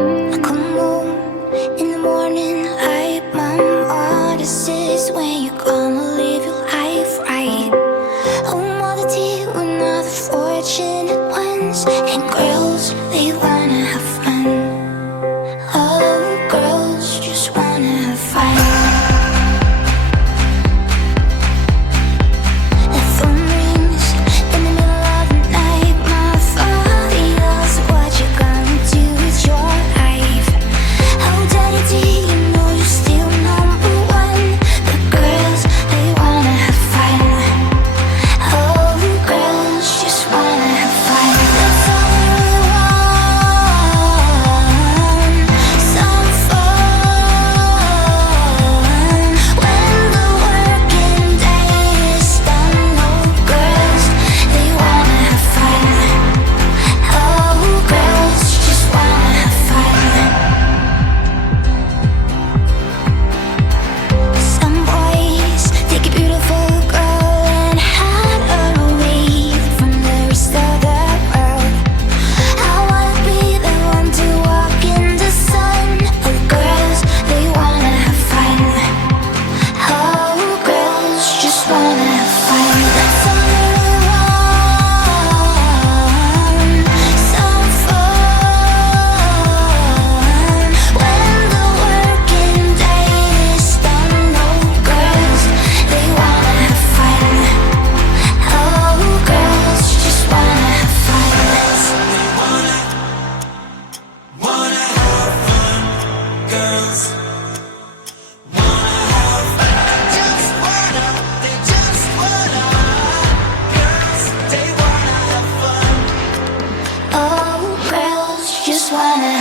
I come home in the morning like mom. Oh, this is when you're gonna live your life right. Home all the tea, we're not the fortunate ones. And girls, they wanna have fun. Oh, girls just wanna have fun. The phone rings in the middle of the night. My father yells, what you gonna do with your life? How daddy, you know you're still number one. The girls, they wanna have fun. Oh, girls just wanna have fun. That's all we really want. Some fun. When the working day is done, oh, girls, they wanna have fun. Oh, girls just wanna have fun. Some boys take a beautiful girl and hide her away from the rest of the world. I wanna be the one to walk in the sun. Oh, girls, they wanna have fun. Oh, girls just wanna have fun. That's all we really want. Some fun. When the working day is done, oh, girls, they wanna have fun. Oh, girls just wanna have fun. Wanna have fun, girls. Wanna have fun. Just wanna, they just wanna. Girls, they wanna have fun. Oh, girls just wanna